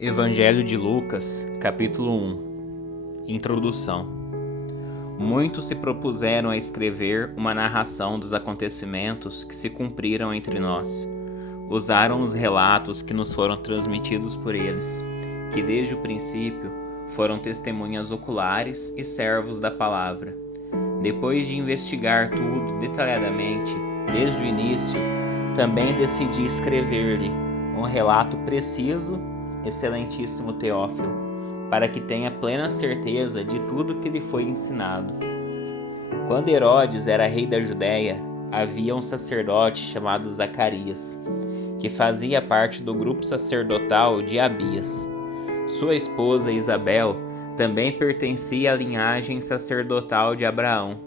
Evangelho de Lucas, capítulo 1. Introdução. Muitos se propuseram a escrever uma narração dos acontecimentos que se cumpriram entre nós. Usaram os relatos que nos foram transmitidos por eles, que desde o princípio foram testemunhas oculares e servos da palavra. Depois de investigar tudo detalhadamente, desde o início, também decidi escrever-lhe um relato preciso, excelentíssimo Teófilo, para que tenha plena certeza de tudo que lhe foi ensinado. Quando Herodes era rei da Judéia, havia um sacerdote chamado Zacarias, que fazia parte do grupo sacerdotal de Abias. Sua esposa Isabel também pertencia à linhagem sacerdotal de Abraão.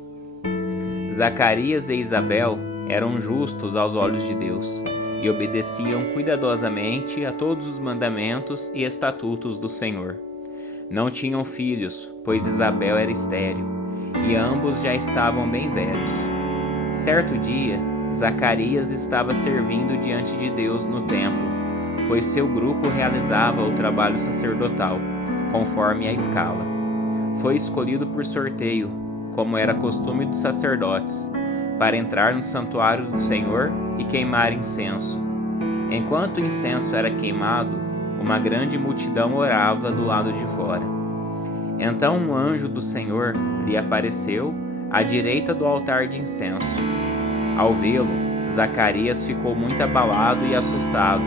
Zacarias e Isabel eram justos aos olhos de Deus e obedeciam cuidadosamente a todos os mandamentos e estatutos do Senhor. Não tinham filhos, pois Isabel era estéril, e ambos já estavam bem velhos. Certo dia, Zacarias estava servindo diante de Deus no templo, pois seu grupo realizava o trabalho sacerdotal, conforme a escala. Foi escolhido por sorteio, como era costume dos sacerdotes, para entrar no santuário do Senhor e queimar incenso. Enquanto o incenso era queimado, uma grande multidão orava do lado de fora. Então um anjo do Senhor lhe apareceu à direita do altar de incenso. Ao vê-lo, Zacarias ficou muito abalado e assustado.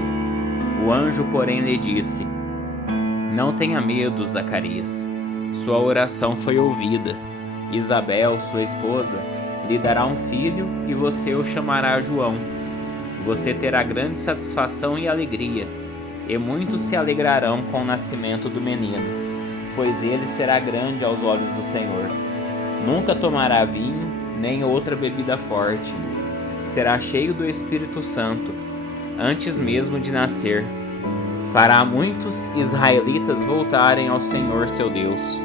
O anjo, porém, lhe disse: "Não tenha medo, Zacarias. Sua oração foi ouvida. Isabel, sua esposa, lhe dará um filho e você o chamará João. Você terá grande satisfação e alegria, e muitos se alegrarão com o nascimento do menino, pois ele será grande aos olhos do Senhor. Nunca tomará vinho, nem outra bebida forte. Será cheio do Espírito Santo, antes mesmo de nascer. Fará muitos israelitas voltarem ao Senhor seu Deus.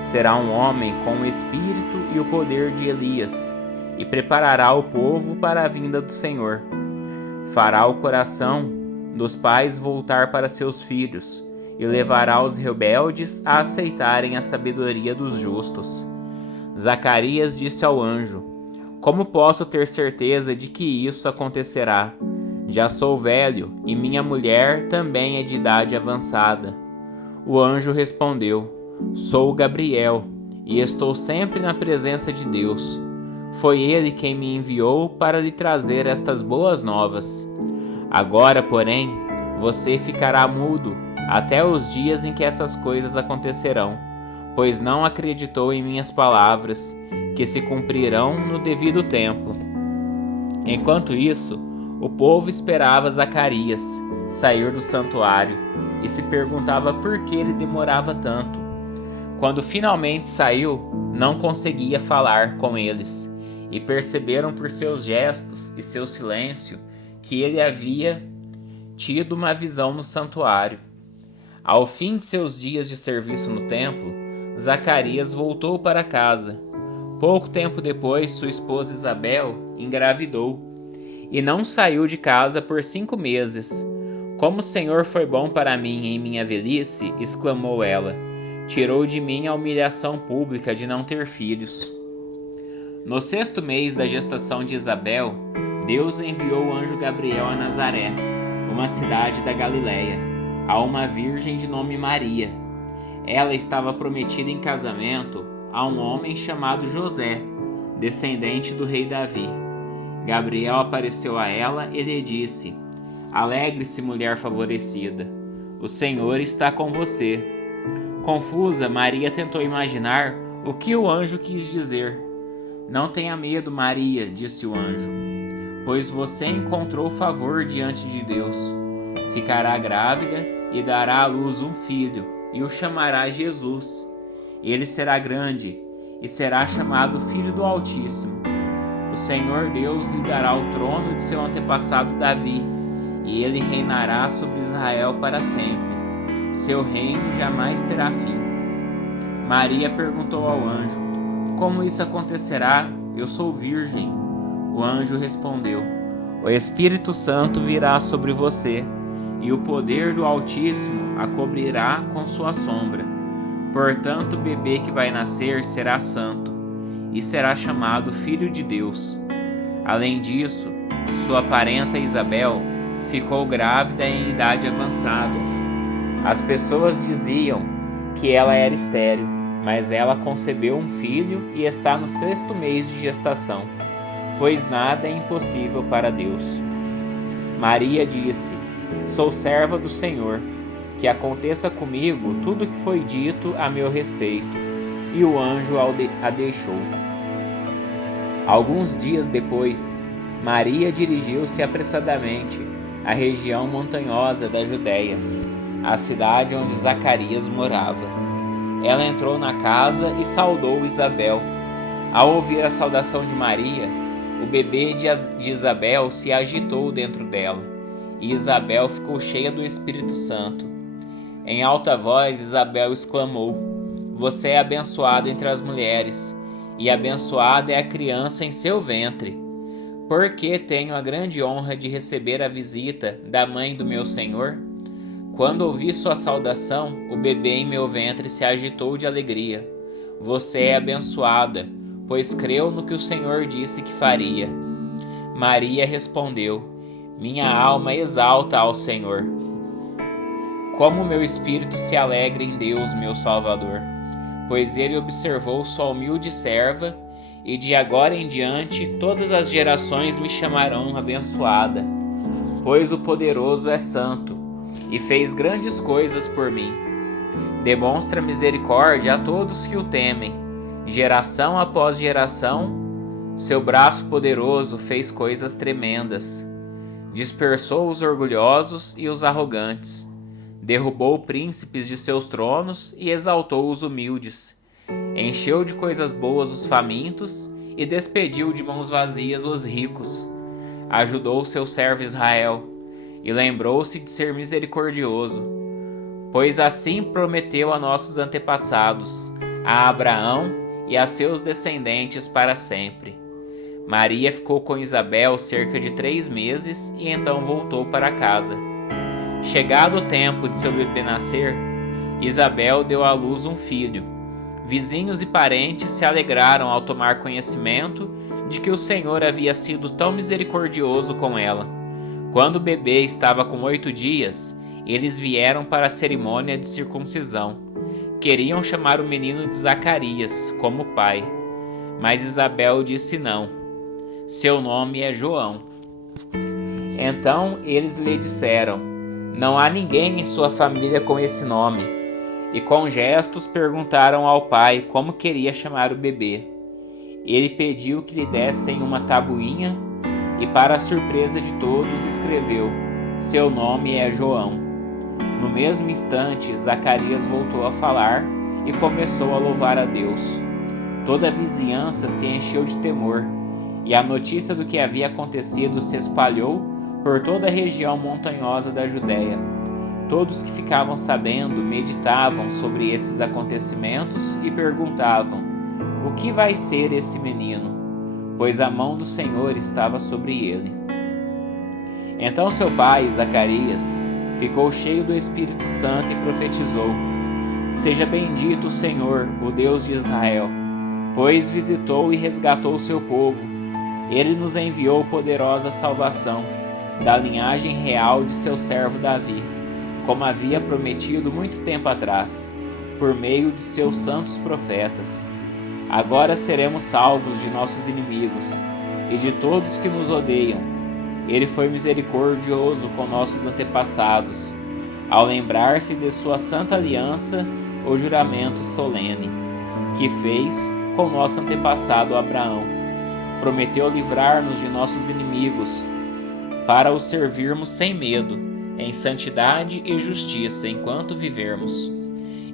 Será um homem com o espírito e o poder de Elias, e preparará o povo para a vinda do Senhor. Fará o coração dos pais voltar para seus filhos, e levará os rebeldes a aceitarem a sabedoria dos justos." Zacarias disse ao anjo: "Como posso ter certeza de que isso acontecerá? Já sou velho, e minha mulher também é de idade avançada." O anjo respondeu: "Sou Gabriel, e estou sempre na presença de Deus. Foi ele quem me enviou para lhe trazer estas boas novas. Agora, porém, você ficará mudo até os dias em que essas coisas acontecerão, pois não acreditou em minhas palavras, que se cumprirão no devido tempo." Enquanto isso, o povo esperava Zacarias sair do santuário e se perguntava por que ele demorava tanto. Quando finalmente saiu, não conseguia falar com eles, e perceberam por seus gestos e seu silêncio que ele havia tido uma visão no santuário. Ao fim de seus dias de serviço no templo, Zacarias voltou para casa. Pouco tempo depois, sua esposa Isabel engravidou, e não saiu de casa por 5 meses. "Como o Senhor foi bom para mim em minha velhice", exclamou ela. "Tirou de mim a humilhação pública de não ter filhos." No 6º mês da gestação de Isabel, Deus enviou o anjo Gabriel a Nazaré, uma cidade da Galiléia, a uma virgem de nome Maria. Ela estava prometida em casamento a um homem chamado José, descendente do rei Davi. Gabriel apareceu a ela e lhe disse: "Alegre-se, mulher favorecida, o Senhor está com você." Confusa, Maria tentou imaginar o que o anjo quis dizer. "Não tenha medo, Maria", disse o anjo, "pois você encontrou favor diante de Deus. Ficará grávida e dará à luz um filho, e o chamará Jesus. Ele será grande e será chamado Filho do Altíssimo. O Senhor Deus lhe dará o trono de seu antepassado Davi, e ele reinará sobre Israel para sempre. Seu reino jamais terá fim." Maria perguntou ao anjo: "Como isso acontecerá? Eu sou virgem." O anjo respondeu: "O Espírito Santo virá sobre você, e o poder do Altíssimo a cobrirá com sua sombra. Portanto, o bebê que vai nascer será santo, e será chamado Filho de Deus. Além disso, sua parenta Isabel ficou grávida em idade avançada. As pessoas diziam que ela era estéril, mas ela concebeu um filho e está no 6º mês de gestação, pois nada é impossível para Deus. Maria disse: Sou serva do Senhor, que aconteça comigo tudo o que foi dito a meu respeito. E o anjo a deixou. Alguns dias depois, Maria dirigiu-se apressadamente à região montanhosa da Judéia, a cidade onde Zacarias morava. Ela entrou na casa e saudou Isabel. Ao ouvir a saudação de Maria, o bebê de Isabel se agitou dentro dela, e Isabel ficou cheia do Espírito Santo. Em alta voz, Isabel exclamou: Você é abençoada entre as mulheres, e abençoada é a criança em seu ventre. Porque tenho a grande honra de receber a visita da mãe do meu Senhor? Quando ouvi sua saudação, o bebê em meu ventre se agitou de alegria. Você é abençoada, pois creu no que o Senhor disse que faria. Maria respondeu: Minha alma exalta ao Senhor. Como meu espírito se alegra em Deus, meu Salvador, pois ele observou sua humilde serva, e de agora em diante todas as gerações me chamarão abençoada, pois o Poderoso é santo, e fez grandes coisas por mim. Demonstra misericórdia a todos que o temem, geração após geração. Seu braço poderoso fez coisas tremendas. Dispersou os orgulhosos e os arrogantes. Derrubou príncipes de seus tronos e exaltou os humildes. Encheu de coisas boas os famintos e despediu de mãos vazias os ricos. Ajudou seu servo Israel e lembrou-se de ser misericordioso, pois assim prometeu a nossos antepassados, a Abraão e a seus descendentes para sempre. Maria ficou com Isabel cerca de 3 meses e então voltou para casa. Chegado o tempo de seu bebê nascer, Isabel deu à luz um filho. Vizinhos e parentes se alegraram ao tomar conhecimento de que o Senhor havia sido tão misericordioso com ela. Quando o bebê estava com 8 dias, eles vieram para a cerimônia de circuncisão. Queriam chamar o menino de Zacarias, como pai, mas Isabel disse não. Seu nome é João. Então eles lhe disseram: Não há ninguém em sua família com esse nome. E com gestos perguntaram ao pai como queria chamar o bebê. Ele pediu que lhe dessem uma tabuinha e, para a surpresa de todos, escreveu: Seu nome é João. No mesmo instante, Zacarias voltou a falar e começou a louvar a Deus. Toda a vizinhança se encheu de temor, e a notícia do que havia acontecido se espalhou por toda a região montanhosa da Judéia. Todos que ficavam sabendo meditavam sobre esses acontecimentos e perguntavam: O que vai ser esse menino? Pois a mão do Senhor estava sobre ele. Então seu pai, Zacarias, ficou cheio do Espírito Santo e profetizou: Seja bendito o Senhor, o Deus de Israel, pois visitou e resgatou o seu povo. Ele nos enviou poderosa salvação, da linhagem real de seu servo Davi, como havia prometido muito tempo atrás, por meio de seus santos profetas. Agora seremos salvos de nossos inimigos e de todos que nos odeiam. Ele foi misericordioso com nossos antepassados, ao lembrar-se de sua santa aliança, o juramento solene, que fez com nosso antepassado Abraão. Prometeu livrar-nos de nossos inimigos, para os servirmos sem medo, em santidade e justiça enquanto vivermos.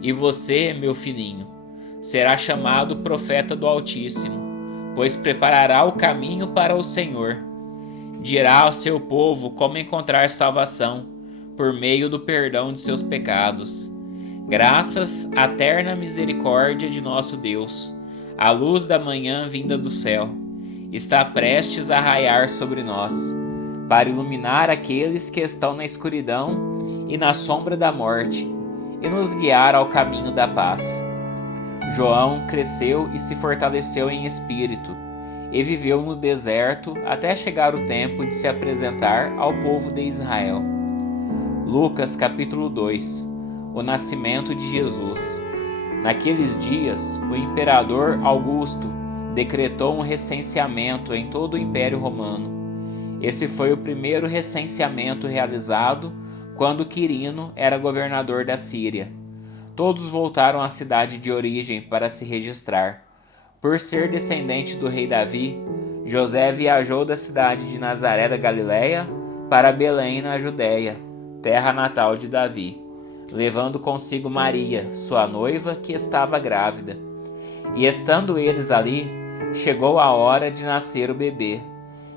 E você, meu filhinho, será chamado profeta do Altíssimo, pois preparará o caminho para o Senhor. Dirá ao seu povo como encontrar salvação, por meio do perdão de seus pecados. Graças à terna misericórdia de nosso Deus, a luz da manhã vinda do céu está prestes a raiar sobre nós, para iluminar aqueles que estão na escuridão e na sombra da morte, e nos guiar ao caminho da paz. João cresceu e se fortaleceu em espírito, e viveu no deserto até chegar o tempo de se apresentar ao povo de Israel. Lucas capítulo 2. O nascimento de Jesus. Naqueles dias, o imperador Augusto decretou um recenseamento em todo o Império Romano. Esse foi o primeiro recenseamento realizado quando Quirino era governador da Síria. Todos voltaram à cidade de origem para se registrar. Por ser descendente do rei Davi, José viajou da cidade de Nazaré da Galileia para Belém, na Judéia, terra natal de Davi, levando consigo Maria, sua noiva, que estava grávida. E estando eles ali, chegou a hora de nascer o bebê.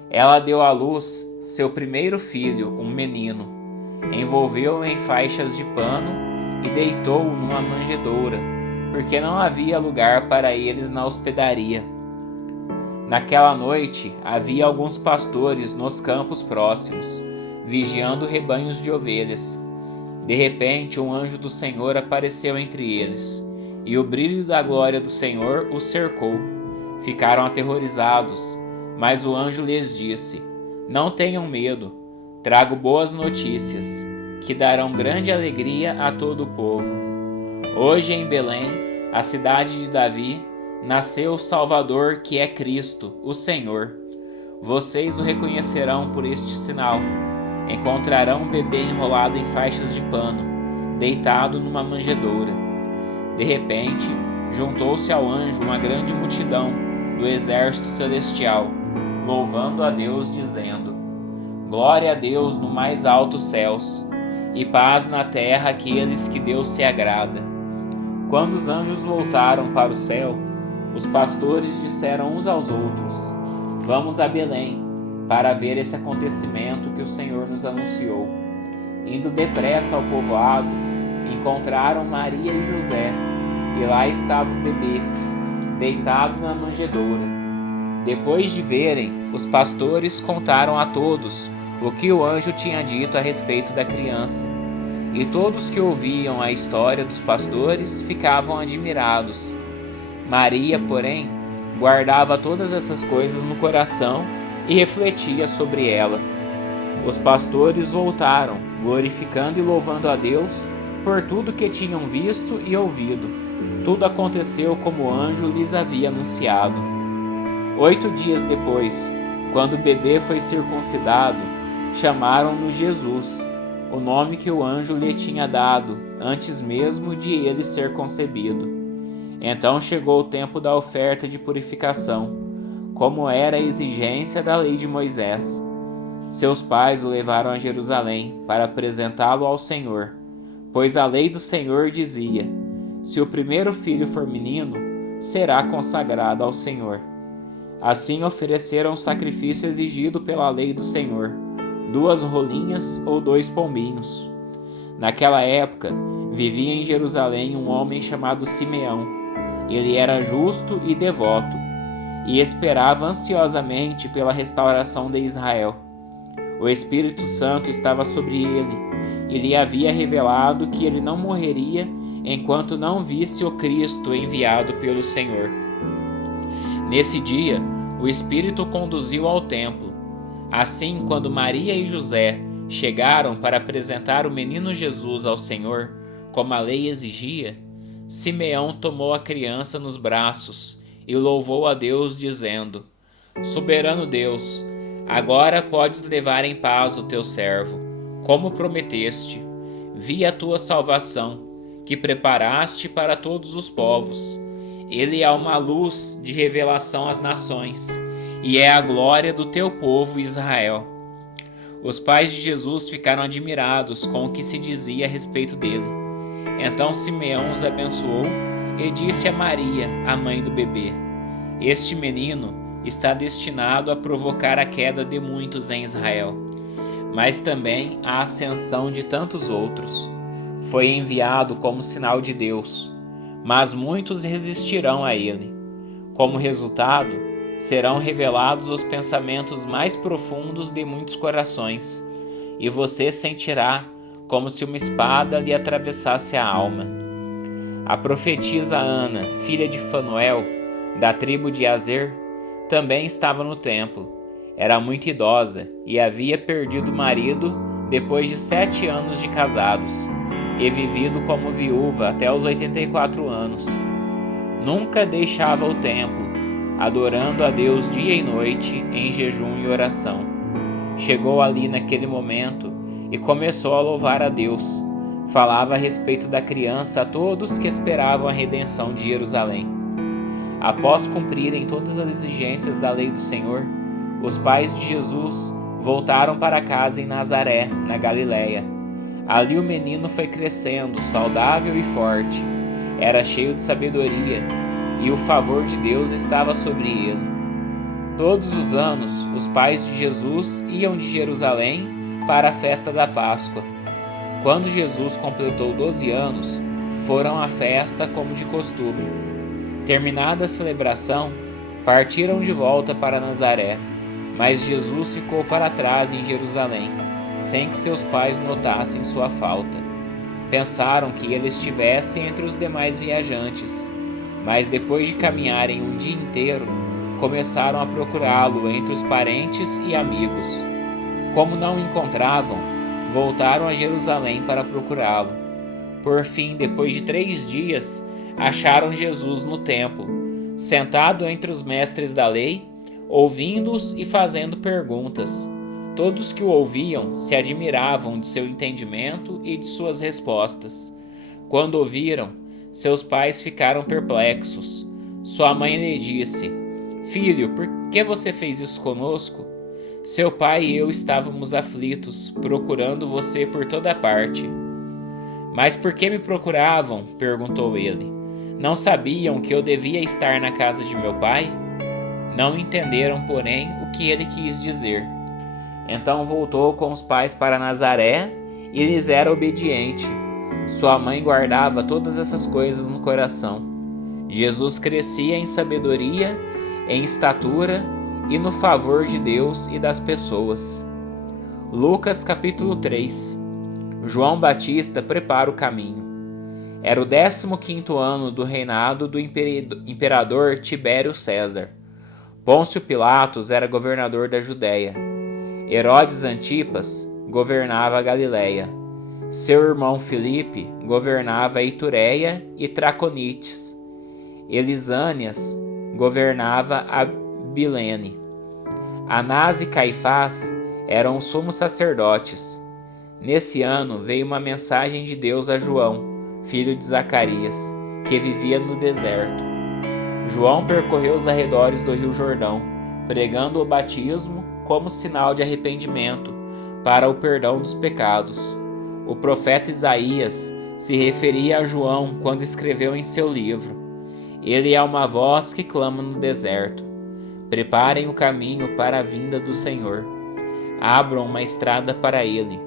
Ela deu à luz seu primeiro filho, um menino. Envolveu-o em faixas de pano e deitou-o numa manjedoura, porque não havia lugar para eles na hospedaria. Naquela noite havia alguns pastores nos campos próximos, vigiando rebanhos de ovelhas. De repente, um anjo do Senhor apareceu entre eles, e o brilho da glória do Senhor os cercou. Ficaram aterrorizados, mas o anjo lhes disse: Não tenham medo, trago boas notícias, que darão grande alegria a todo o povo. Hoje em Belém, a cidade de Davi, nasceu o Salvador, que é Cristo, o Senhor. Vocês o reconhecerão por este sinal. Encontrarão um bebê enrolado em faixas de pano, deitado numa manjedoura. De repente, juntou-se ao anjo uma grande multidão do exército celestial, louvando a Deus, dizendo: Glória a Deus no mais altos céus, e paz na terra àqueles que Deus se agrada. Quando os anjos voltaram para o céu, os pastores disseram uns aos outros: Vamos a Belém, para ver esse acontecimento que o Senhor nos anunciou. Indo depressa ao povoado, encontraram Maria e José, e lá estava o bebê, deitado na manjedoura. Depois de verem, os pastores contaram a todos o que o anjo tinha dito a respeito da criança. E todos que ouviam a história dos pastores ficavam admirados. Maria, porém, guardava todas essas coisas no coração e refletia sobre elas. Os pastores voltaram, glorificando e louvando a Deus por tudo que tinham visto e ouvido. Tudo aconteceu como o anjo lhes havia anunciado. 8 dias depois, quando o bebê foi circuncidado, chamaram-no Jesus, o nome que o anjo lhe tinha dado antes mesmo de ele ser concebido. Então chegou o tempo da oferta de purificação, como era a exigência da lei de Moisés. Seus pais o levaram a Jerusalém para apresentá-lo ao Senhor, pois a lei do Senhor dizia: se o primeiro filho for menino, será consagrado ao Senhor. Assim ofereceram o sacrifício exigido pela lei do Senhor, 2 rolinhas ou 2 pombinhos. Naquela época, vivia em Jerusalém um homem chamado Simeão. Ele era justo e devoto, e esperava ansiosamente pela restauração de Israel. O Espírito Santo estava sobre ele, e lhe havia revelado que ele não morreria enquanto não visse o Cristo enviado pelo Senhor. Nesse dia, o Espírito o conduziu ao templo. Assim, quando Maria e José chegaram para apresentar o menino Jesus ao Senhor, como a lei exigia, Simeão tomou a criança nos braços e louvou a Deus, dizendo: Soberano Deus, agora podes levar em paz o teu servo, como prometeste. Vi a tua salvação, que preparaste para todos os povos. Ele é uma luz de revelação às nações, e é a glória do teu povo Israel. Os pais de Jesus ficaram admirados com o que se dizia a respeito dele. Então Simeão os abençoou e disse a Maria, a mãe do bebê: Este menino está destinado a provocar a queda de muitos em Israel, mas também a ascensão de tantos outros. Foi enviado como sinal de Deus, mas muitos resistirão a ele. Como resultado, serão revelados os pensamentos mais profundos de muitos corações, e você sentirá como se uma espada lhe atravessasse a alma. A profetisa Ana, filha de Fanuel, da tribo de Azer, também estava no templo. Era muito idosa e havia perdido o marido depois de 7 anos de casados, e vivido como viúva até os 84 anos. Nunca deixava o templo, adorando a Deus dia e noite em jejum e oração. Chegou ali naquele momento e começou a louvar a Deus. Falava a respeito da criança a todos que esperavam a redenção de Jerusalém. Após cumprirem todas as exigências da lei do Senhor, os pais de Jesus voltaram para casa em Nazaré, na Galiléia. Ali o menino foi crescendo, saudável e forte. Era cheio de sabedoria, e o favor de Deus estava sobre ele. Todos os anos, os pais de Jesus iam de Jerusalém para a festa da Páscoa. Quando Jesus completou 12 anos, foram à festa como de costume. Terminada a celebração, partiram de volta para Nazaré, mas Jesus ficou para trás em Jerusalém, sem que seus pais notassem sua falta. Pensaram que ele estivesse entre os demais viajantes, mas depois de caminharem um dia inteiro, começaram a procurá-lo entre os parentes e amigos. Como não o encontravam, voltaram a Jerusalém para procurá-lo. Por fim, depois de 3 dias, acharam Jesus no templo, sentado entre os mestres da lei, ouvindo-os e fazendo perguntas. Todos que o ouviam se admiravam de seu entendimento e de suas respostas. Quando ouviram, seus pais ficaram perplexos. Sua mãe lhe disse: "Filho, por que você fez isso conosco? Seu pai e eu estávamos aflitos, procurando você por toda parte." "Mas por que me procuravam?" perguntou ele. "Não sabiam que eu devia estar na casa de meu pai?" Não entenderam, porém, o que ele quis dizer. Então voltou com os pais para Nazaré e lhes era obediente. Sua mãe guardava todas essas coisas no coração. Jesus crescia em sabedoria, em estatura e no favor de Deus e das pessoas. Lucas capítulo 3. João Batista prepara o caminho. Era o 15º ano do reinado do imperador Tibério César. Pôncio Pilatos era governador da Judéia. Herodes Antipas governava a Galiléia. Seu irmão Filipe governava a Itureia e Traconites. Elisânias governava a Bilene. Anás e Caifás eram os sumos sacerdotes. Nesse ano veio uma mensagem de Deus a João, filho de Zacarias, que vivia no deserto. João percorreu os arredores do rio Jordão, pregando o batismo como sinal de arrependimento para o perdão dos pecados. O profeta Isaías se referia a João quando escreveu em seu livro: "Ele é uma voz que clama no deserto. Preparem o caminho para a vinda do Senhor. Abram uma estrada para ele.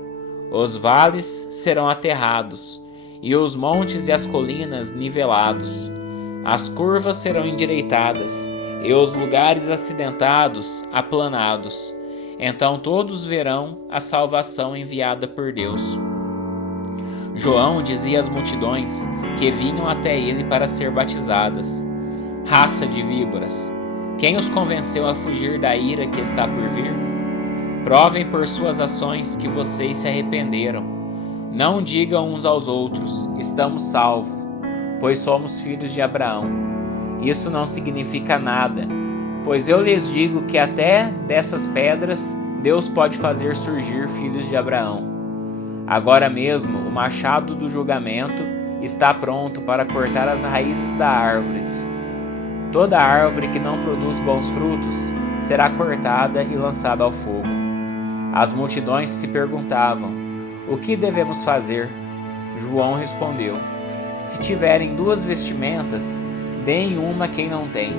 Os vales serão aterrados, e os montes e as colinas nivelados. As curvas serão endireitadas, e os lugares acidentados aplanados. Então todos verão a salvação enviada por Deus." João dizia às multidões que vinham até ele para ser batizadas: "Raça de víboras, quem os convenceu a fugir da ira que está por vir? Provem por suas ações que vocês se arrependeram. Não digam uns aos outros: estamos salvos, pois somos filhos de Abraão. Isso não significa nada, pois eu lhes digo que até dessas pedras Deus pode fazer surgir filhos de Abraão. Agora mesmo o machado do julgamento está pronto para cortar as raízes das árvores. Toda árvore que não produz bons frutos será cortada e lançada ao fogo." As multidões se perguntavam: "O que devemos fazer?" João respondeu: "Se tiverem 2 vestimentas, deem uma a quem não tem.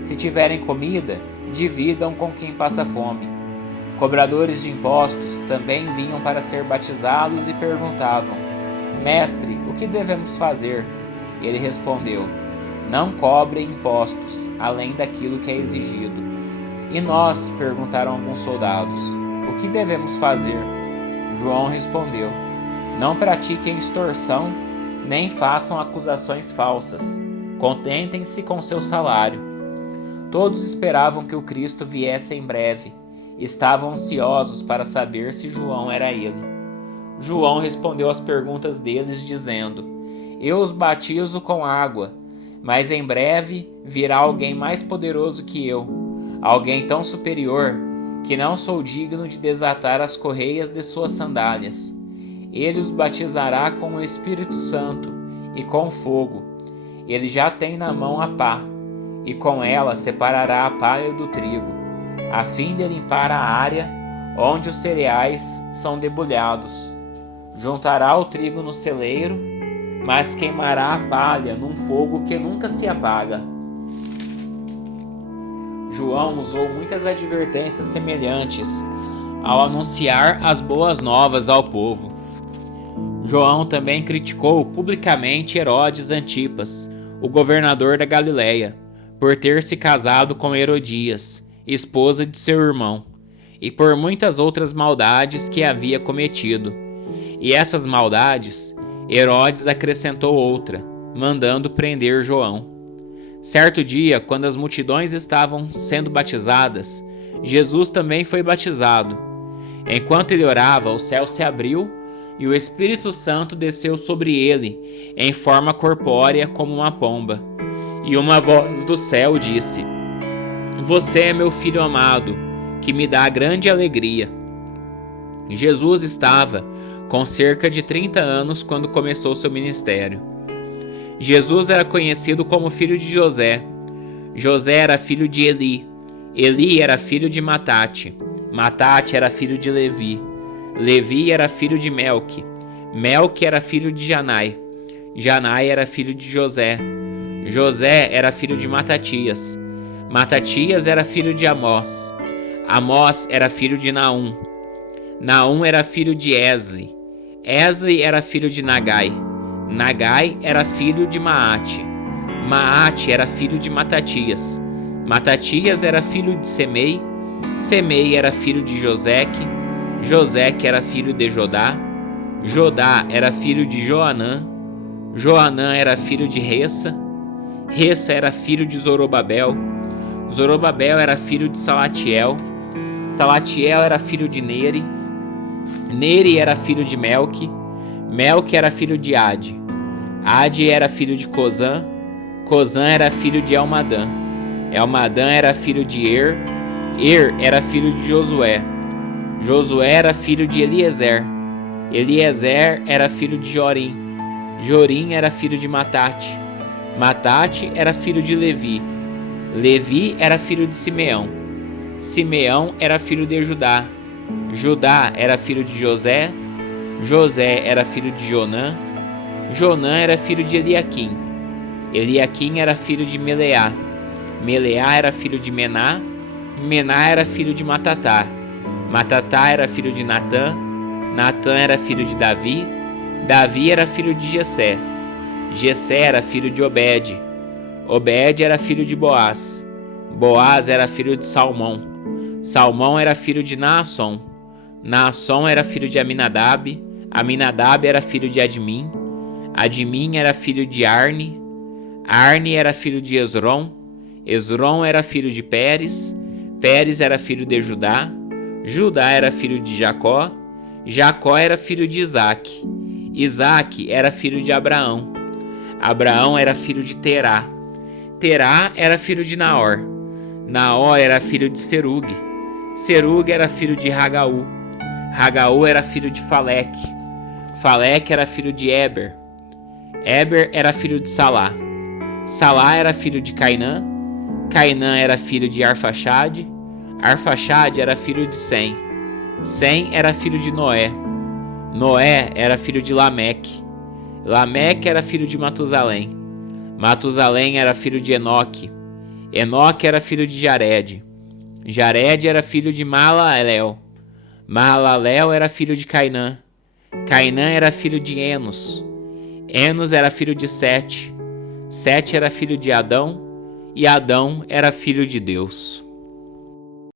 Se tiverem comida, dividam com quem passa fome." Cobradores de impostos também vinham para ser batizados e perguntavam: "Mestre, o que devemos fazer?" Ele respondeu: "Não cobrem impostos, além daquilo que é exigido." "E nós?" perguntaram alguns soldados. "O que devemos fazer?" João respondeu: Não pratiquem extorsão, nem façam acusações falsas. Contentem-se com seu salário. Todos esperavam que o Cristo viesse em breve. Estavam ansiosos para saber se João era ele. João respondeu às perguntas deles, dizendo: Eu os batizo com água, mas em breve virá alguém mais poderoso que eu, alguém tão superior que não sou digno de desatar as correias de suas sandálias. Ele os batizará com o Espírito Santo e com fogo. Ele já tem na mão a pá, e com ela separará a palha do trigo, a fim de limpar a área onde os cereais são debulhados. Juntará o trigo no celeiro, mas queimará a palha num fogo que nunca se apaga. João usou muitas advertências semelhantes ao anunciar as boas novas ao povo. João também criticou publicamente Herodes Antipas, o governador da Galileia, por ter se casado com Herodias, esposa de seu irmão, e por muitas outras maldades que havia cometido. E essas maldades, Herodes acrescentou outra, mandando prender João. Certo dia, quando as multidões estavam sendo batizadas, Jesus também foi batizado. Enquanto ele orava, o céu se abriu e o Espírito Santo desceu sobre ele, em forma corpórea como uma pomba. E uma voz do céu disse: Você é meu filho amado, que me dá grande alegria. Jesus estava com cerca de 30 anos quando começou seu ministério. Jesus era conhecido como filho de José. José era filho de Eli. Eli era filho de Matate. Matate era filho de Levi. Levi era filho de Melque. Melque era filho de Janai. Janai era filho de José. José era filho de Matatias. Matatias era filho de Amós. Amós era filho de Naum. Naum era filho de Esli. Esli era filho de Nagai. Nagai era filho de Maate. Maate era filho de Matatias. Matatias era filho de Semei. Semei era filho de Joseque. Joseque era filho de Jodá. Jodá era filho de Joanã. Joanã era filho de Ressa. Ressa era filho de Zorobabel. Zorobabel era filho de Salatiel. Salatiel era filho de Neri. Neri era filho de Melque. Melque era filho de Ade. Ade era filho de Cozã. Cozã era filho de Elmadã. Elmadã era filho de Er. Er era filho de Josué. Josué era filho de Eliezer. Eliezer era filho de Jorim. Jorim era filho de Matate. Matate era filho de Levi. Levi era filho de Simeão. Simeão era filho de Judá. Judá era filho de José. José era filho de Jonã. Jonã era filho de Eliaquim. Eliaquim era filho de Meleá. Meleá era filho de Mená. Mená era filho de Matatá. Matatá era filho de Natã. Natã era filho de Davi. Davi era filho de Jessé. Jessé era filho de Obed. Obed era filho de Boaz. Boaz era filho de Salmão. Salmão era filho de Naasson. Naasson era filho de Aminadab. Aminadab era filho de Admim. Admim era filho de Arne. Arne era filho de Esrom. Esrom era filho de Pérez. Pérez era filho de Judá. Judá era filho de Jacó. Jacó era filho de Isaque. Isaque era filho de Abraão. Abraão era filho de Terá. Terá era filho de Naor. Naor era filho de Serug. Serug era filho de Ragaú. Ragaú era filho de Faleque. Faleque era filho de Eber. Eber era filho de Salá. Salá era filho de Cainã. Cainã era filho de Arfaxade. Arfaxade era filho de Sem. Sem era filho de Noé. Noé era filho de Lameque. Lameque era filho de Matusalém. Matusalém era filho de Enoque. Enoque era filho de Jared. Jared era filho de Mahalalel. Mahalalel era filho de Cainã. Cainã era filho de Enos. Enos era filho de Sete. Sete era filho de Adão. E Adão era filho de Deus.